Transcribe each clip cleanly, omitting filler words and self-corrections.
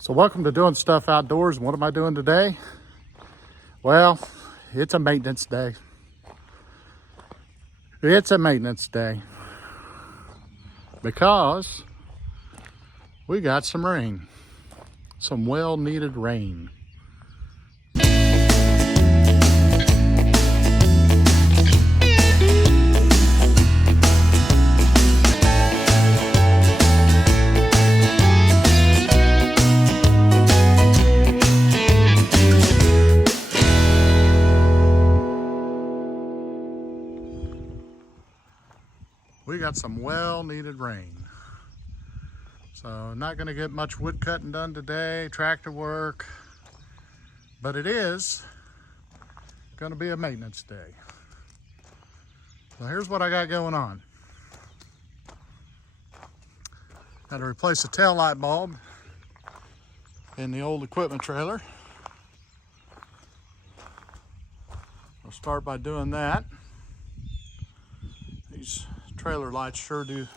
So welcome to Doing Stuff Outdoors. And what am I doing today? Well, it's a maintenance day. It's a maintenance day because we got some rain, some well-needed rain. We got some well-needed rain. So not gonna get much wood cutting done today, tractor work, but it is gonna be a maintenance day. So here's what I got going on. Got to replace the tail light bulb in the old equipment trailer. I'll start by doing that. These trailer lights sure do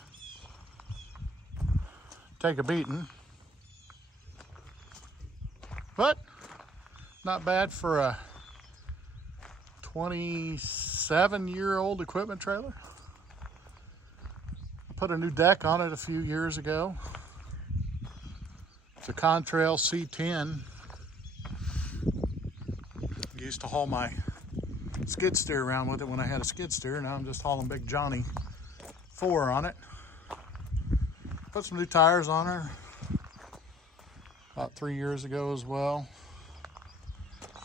take a beating, but not bad for a 27-year-old equipment trailer. I put a new deck on it a few years ago. It's a Contrail C10. I used to haul my skid steer around with it when I had a skid steer. Now I'm just hauling Big Johnny 4 on it. Put some new tires on her about 3 years ago as well.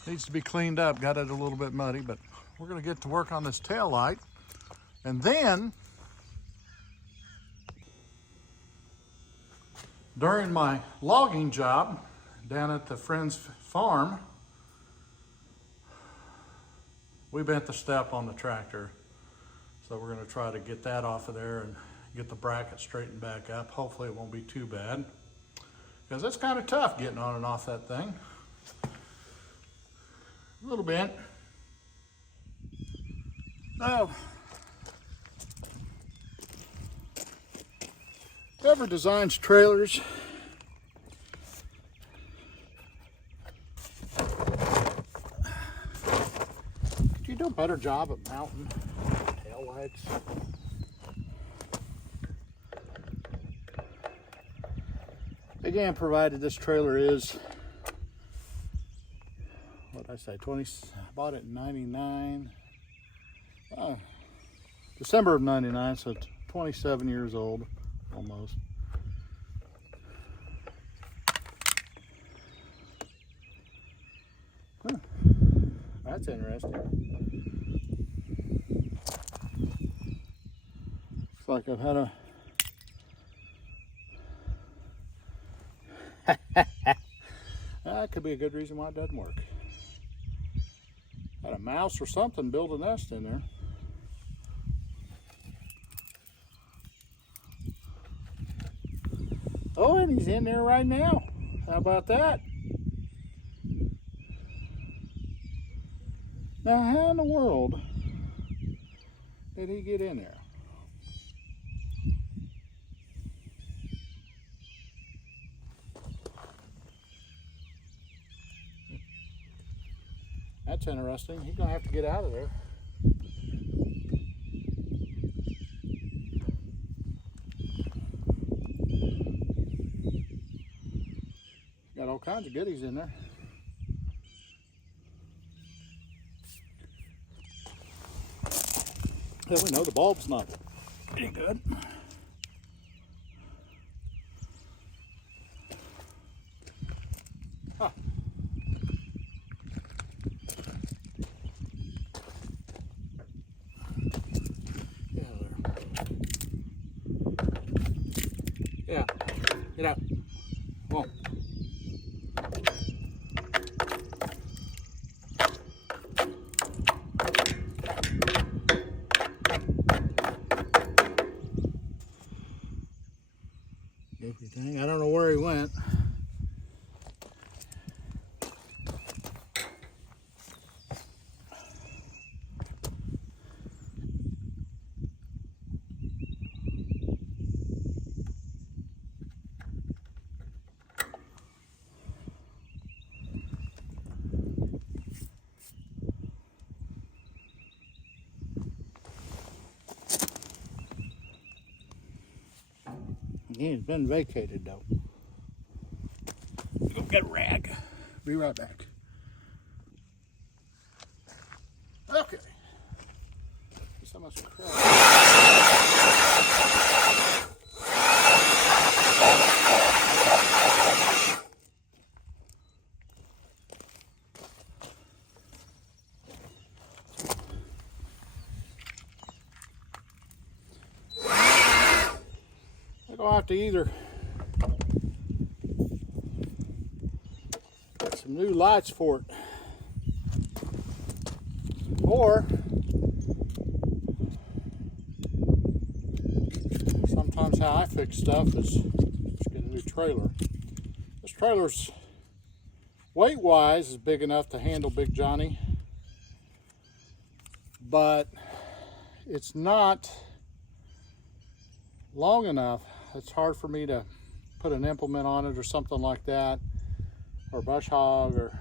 Needs to be cleaned up, got it a little bit muddy, but we're gonna get to work on this tail light. And then during my logging job down at the friend's farm, we bent the step on the tractor. So we're gonna try to get that off of there and get the bracket straightened back up. Hopefully it won't be too bad, because it's kind of tough getting on and off that thing. A little bent. Now, whoever designs trailers could you do a better job at mounting tail lights? Again, provided this trailer is, what did I say, 20, I bought it in 99, December of 99, so it's 27 years old, almost. Huh. That's interesting. Looks like I've had a that could be a good reason why it doesn't work. Had a mouse or something build a nest in there. Oh, and he's in there right now. How about that? Now, how in the world did he get in there? That's interesting. He's gonna have to get out of there. Got all kinds of goodies in there. Yeah, we know the bulb's not any good. Huh. Yeah, get out. Come on. Goofy thing. I don't know where he went. He's been vacated though. Go get a rag. Be right back. Okay. So much crap. I'm gonna have to either get some new lights for it, or sometimes how I fix stuff is just get a new trailer. This trailer's weight-wise is big enough to handle Big Johnny, but it's not long enough. It's hard for me to put an implement on it or something like that, or bush hog or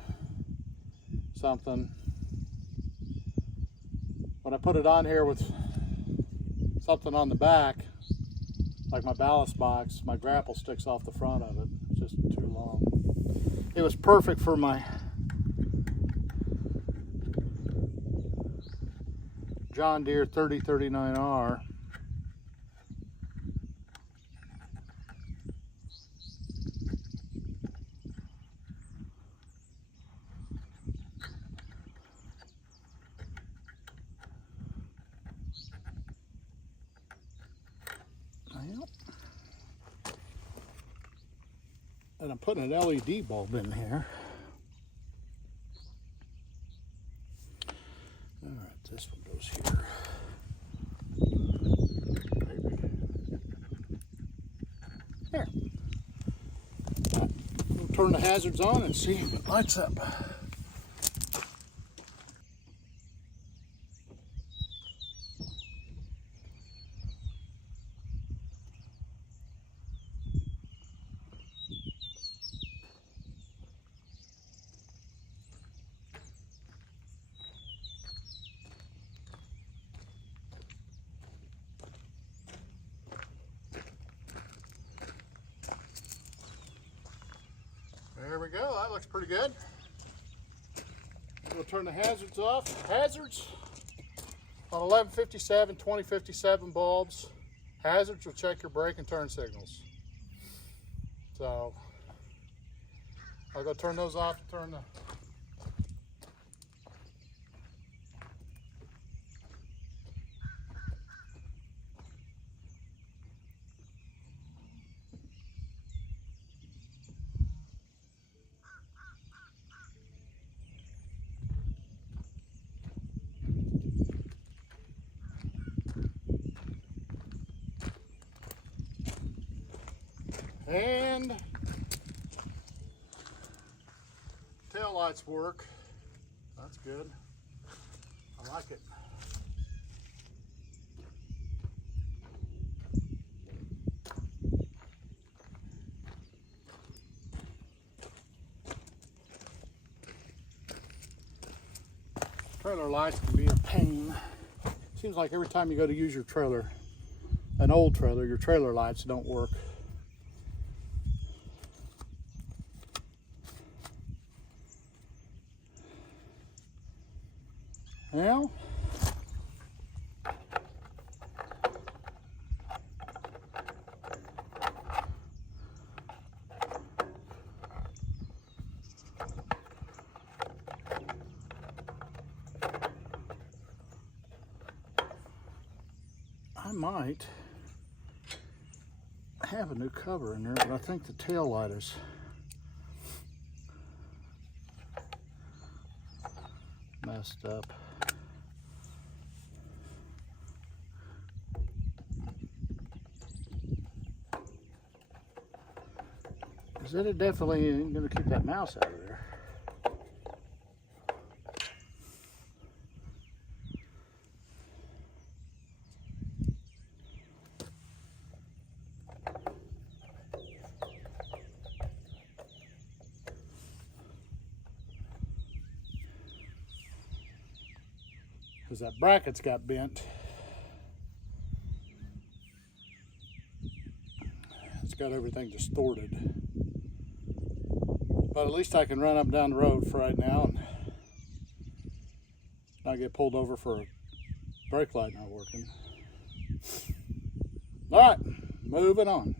something. When I put it on here with something on the back, like my ballast box, my grapple sticks off the front of it. It's just too long. It was perfect for my John Deere 3039R. And I'm putting an LED bulb in here. All right, this one goes here. There. All right, we'll turn the hazards on and see if it lights up. There we go, that looks pretty good. We'll turn the hazards off. Hazards on 1157, 2057 bulbs. Hazards will check your brake and turn signals. So I'll go turn those off, turn the and tail lights work. That's good. I like it. Trailer lights can be a pain. Seems like every time you go to use your trailer, an old trailer, your trailer lights don't work. Now, I might have a new cover in there, but I think the tail light is messed up. Because it definitely ain't going to keep that mouse out of there. Because that bracket's got bent. It's got everything distorted. But at least I can run up and down the road for right now and not get pulled over for a brake light not working. All right, moving on.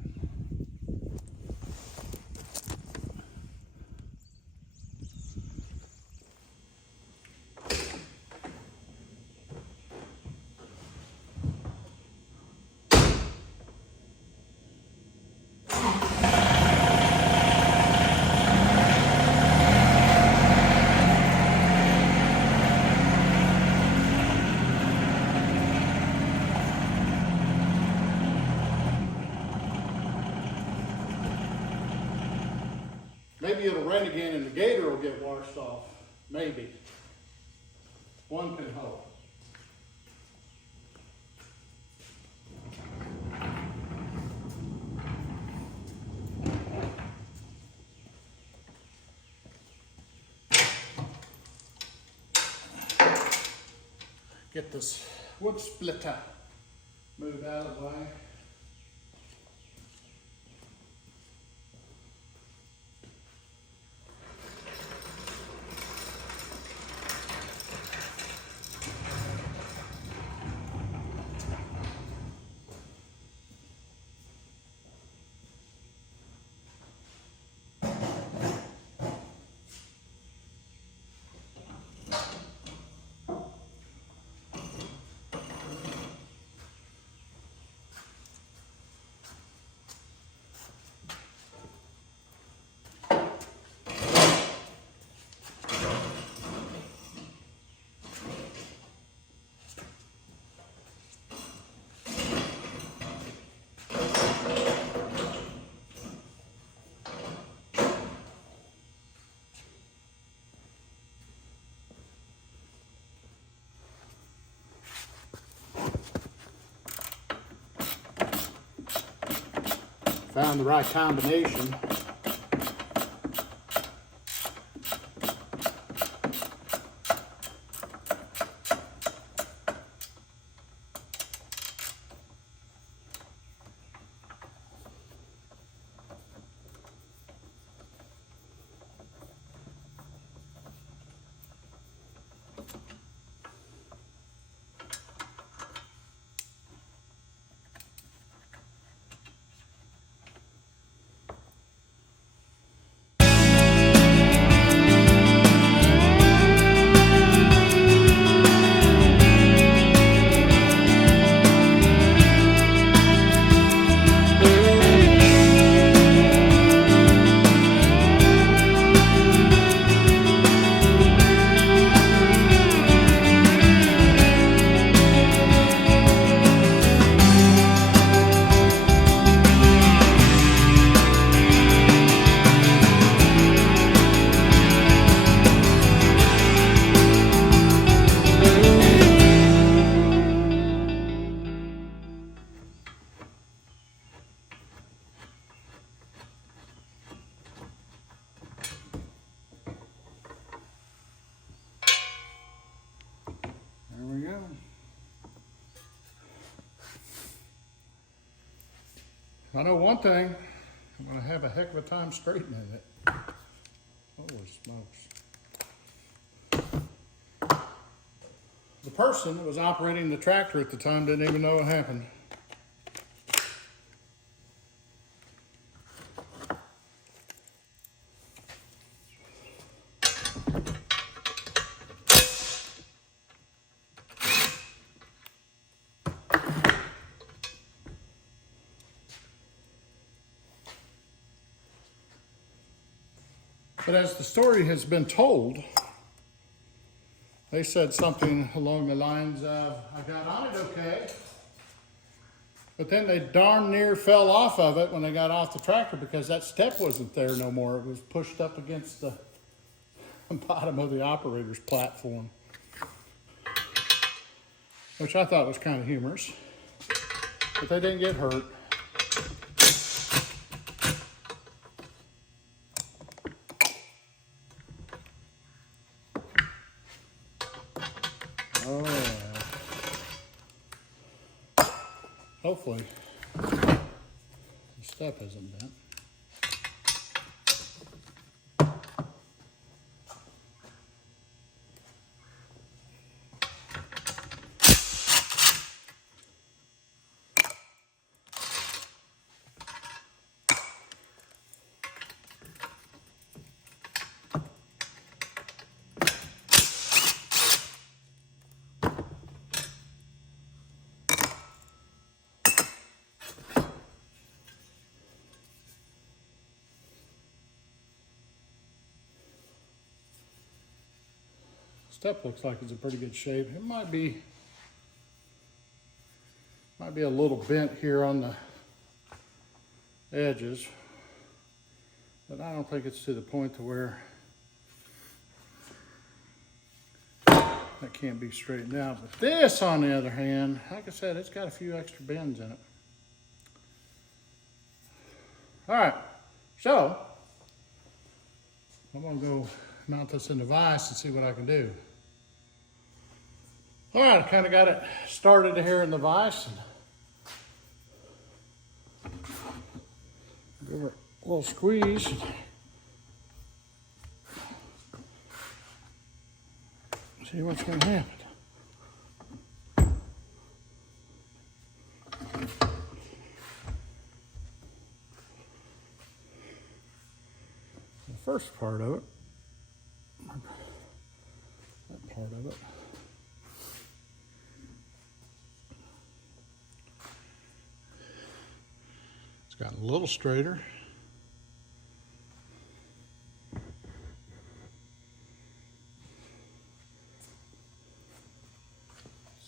Maybe it'll rain again and the gator will get washed off. Maybe. One can hope. Get this wood splitter moved out of the way. Found the right combination. I know one thing, I'm going to have a heck of a time straightening it. Holy smokes. The person that was operating the tractor at the time didn't even know what happened. But as the story has been told, they said something along the lines of, I got on it okay, but then they darn near fell off of it when they got off the tractor because that step wasn't there no more. It was pushed up against the bottom of the operator's platform, which I thought was kind of humorous, but they didn't get hurt. Hopefully, this step isn't bent. Step looks like it's in pretty good shape. It might be a little bent here on the edges, but I don't think it's to the point to where that can't be straightened out. But this, on the other hand, like I said, it's got a few extra bends in it. All right, so I'm gonna go mount this in the vise and see what I can do. All right, I kind of got it started here in the vise. And give it a little squeeze. See what's going to happen. The first part of it, that part of it, it's gotten a little straighter.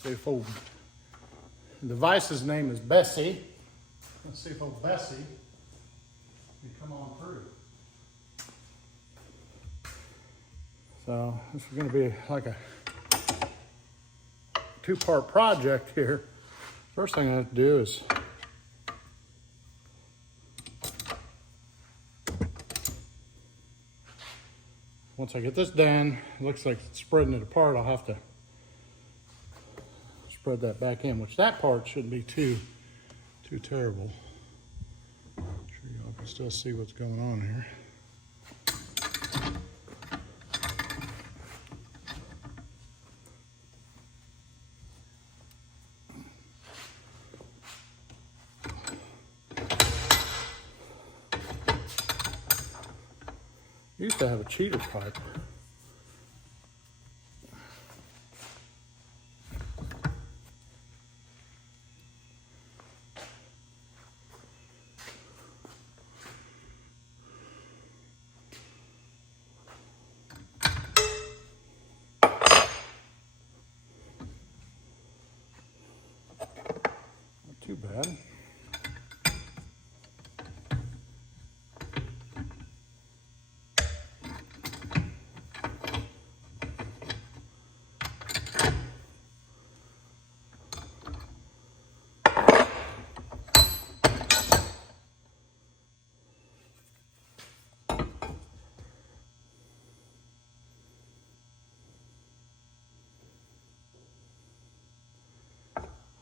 See if old, the vice's name is Bessie. Let's see if old Bessie can come on through. So this is going to be like a two-part project here. First thing I have to do is once I get this done, it looks like it's spreading it apart. I'll have to spread that back in, which that part shouldn't be too terrible. I'm sure y'all can still see what's going on here. Used to have a cheater pipe. Not too bad.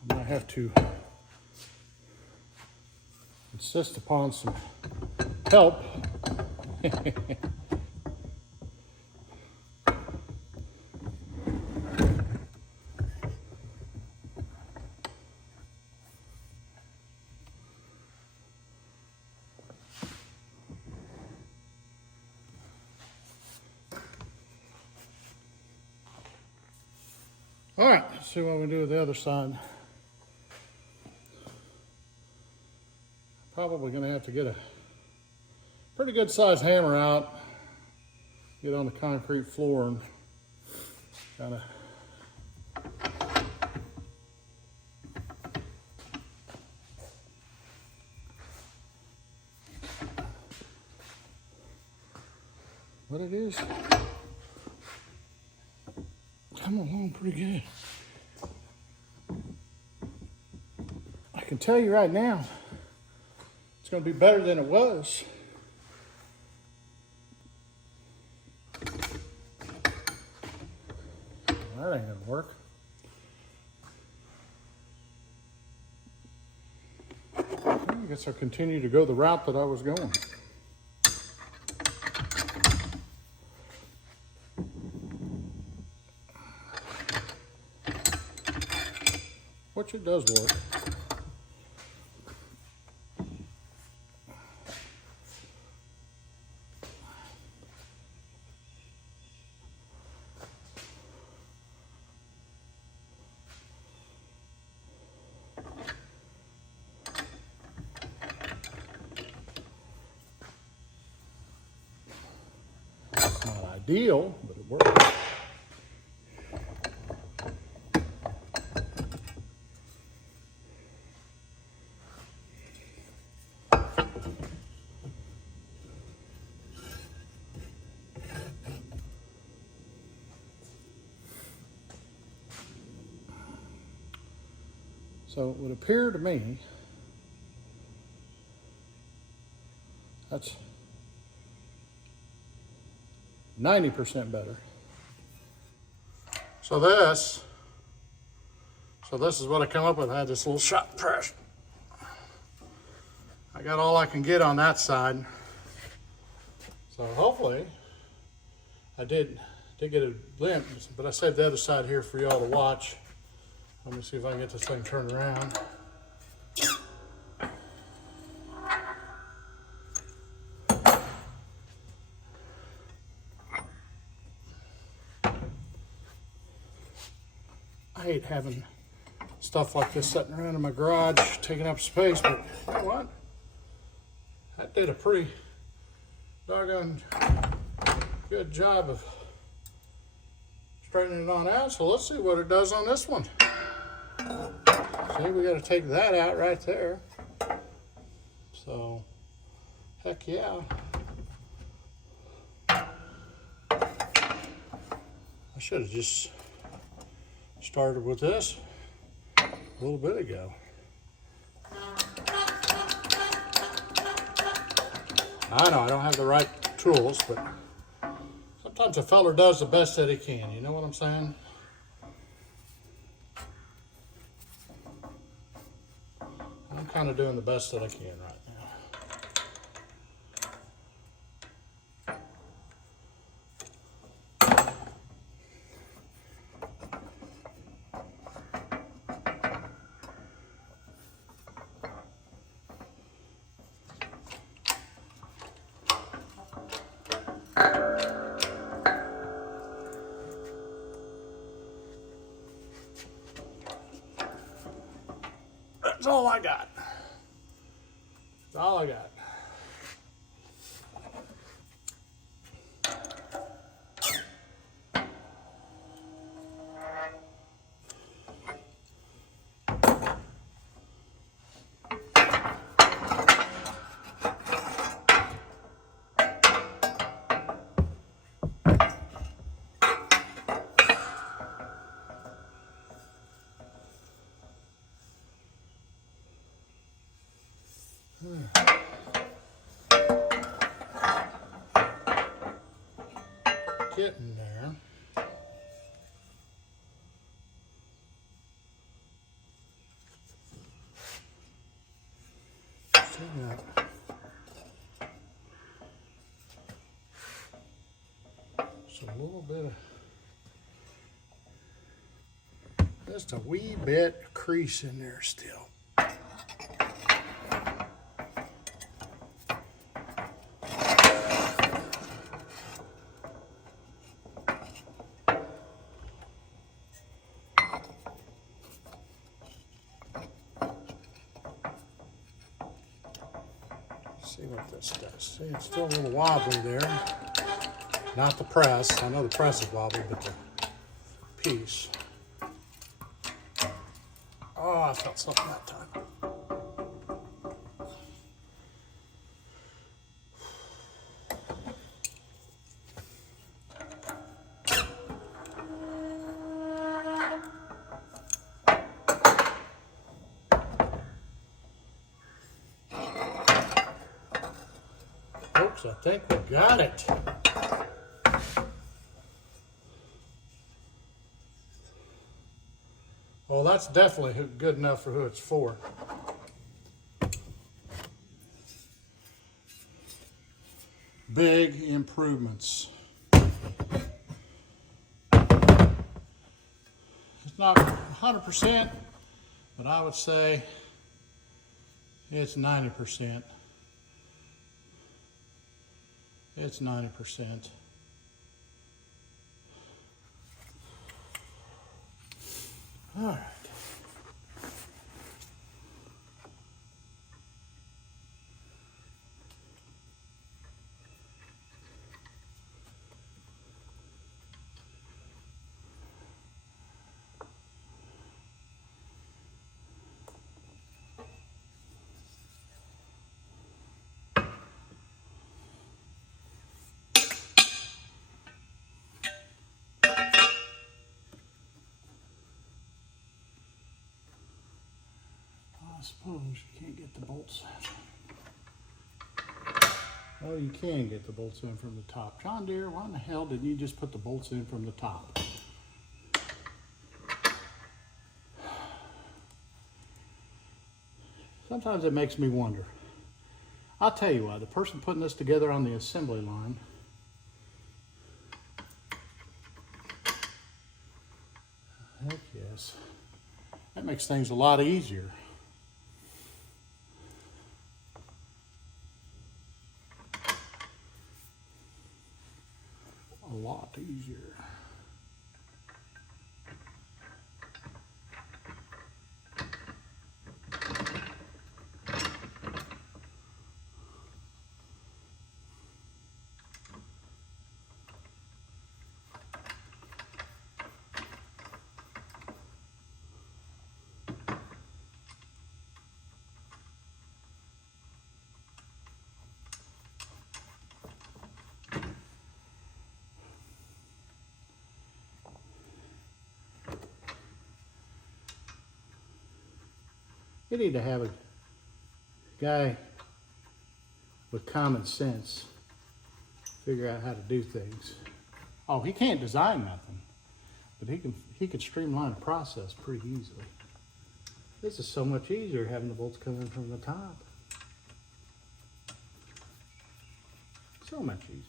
I might have to insist upon some help. All right, let's see what we do with the other side. Probably going to have to get a pretty good sized hammer out, get on the concrete floor and kind of what it is. Coming along pretty good. I can tell you right now, it's going to be better than it was. That ain't going to work. I guess I'll continue to go the route that I was going. Which it does work. It's not ideal, but it works. So it would appear to me that's 90% better. So this is what I come up with. I had this little shot press. I got all I can get on that side. So hopefully I did get a glimpse, but I saved the other side here for y'all to watch. Let me see if I can get this thing turned around. I hate having stuff like this sitting around in my garage taking up space, but you know what? That did a pretty doggone good job of straightening it on out. So let's see what it does on this one. See, we got to take that out right there. So, heck yeah. I should have just started with this a little bit ago. I know I don't have the right tools, but sometimes a feller does the best that he can. You know what I'm saying? I'm kind of doing the best that I can right now. That's all I got. That's all I got. Getting there. Still got just a little bit of, just a wee bit of crease in there still. See what this does. See, it's still a little wobbly there. Not the press. I know the press is wobbly, but the piece. Oh, I felt something that time. Folks, I think we got it. Well, that's definitely good enough for who it's for. big improvements. It's not 100%, but I would say it's 90%. It's 90%. All right. I suppose you can't get the bolts in. Oh, you can get the bolts in from the top. John Deere, why in the hell didn't you just put the bolts in from the top? Sometimes it makes me wonder. I'll tell you why. The person putting this together on the assembly line heck yes. That makes things a lot easier. A lot easier. You need to have a guy with common sense figure out how to do things. Oh, he can't design nothing, but he can streamline a process pretty easily. This is so much easier having the bolts come in from the top. So much easier.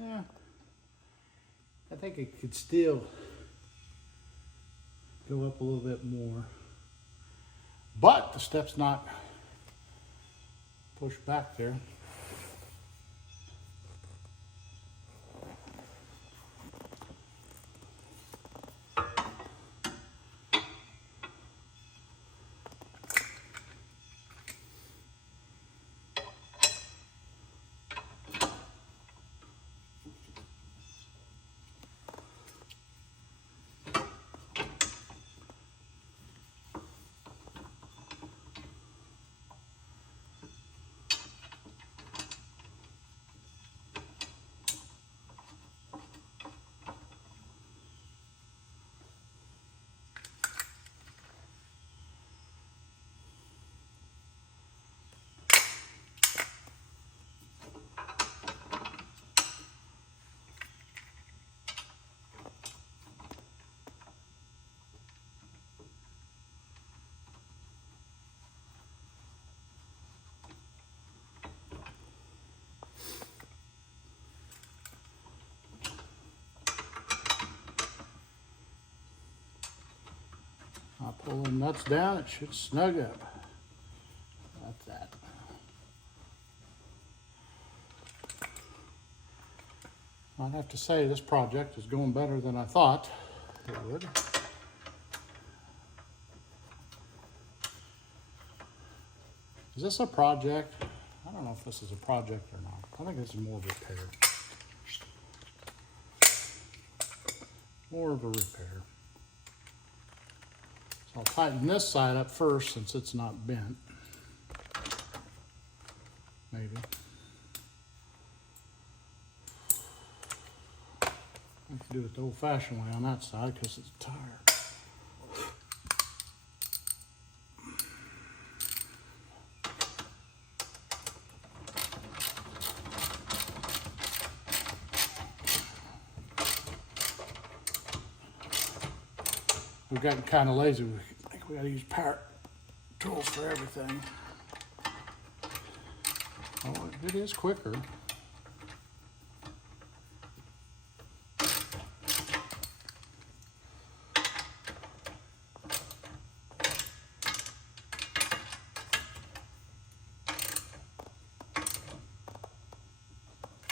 Yeah, I think it could still go up a little bit more, but the step's not pushed back there. them nuts down, it should snug up. That's that. I'd have to say this project is going better than I thought it would. Is this a project? I don't know if this is a project or not. I think this is more repair. More of a repair. So I'll tighten this side up first since it's not bent. Maybe. I can do it the old-fashioned way on that side because it's tired. We've gotten kind of lazy. I think we got to use power tools for everything. Oh, it is quicker.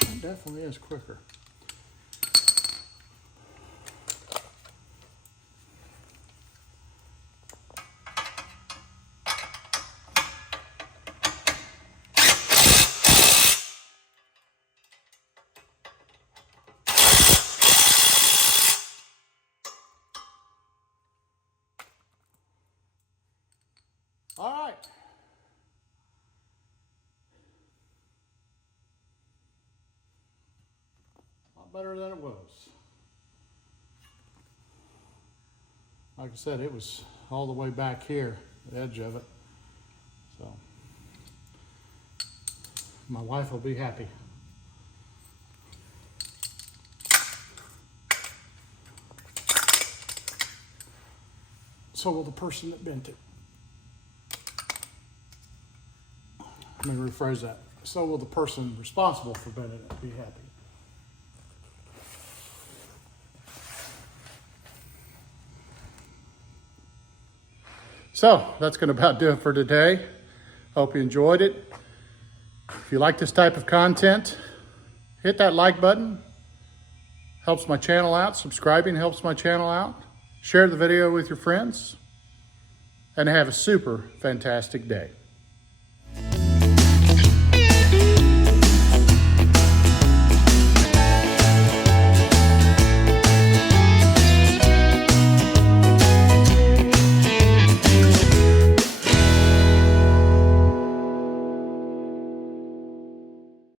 It definitely is quicker. All right. A lot better than it was. Like I said, it was all the way back here, the edge of it. So my wife will be happy. So will the person that bent it. Let me rephrase that. So will the person responsible for bending it be happy. So that's going to about do it for today. Hope you enjoyed it. If you like this type of content, hit that like button. Helps my channel out. Subscribing helps my channel out. Share the video with your friends. And have a super fantastic day.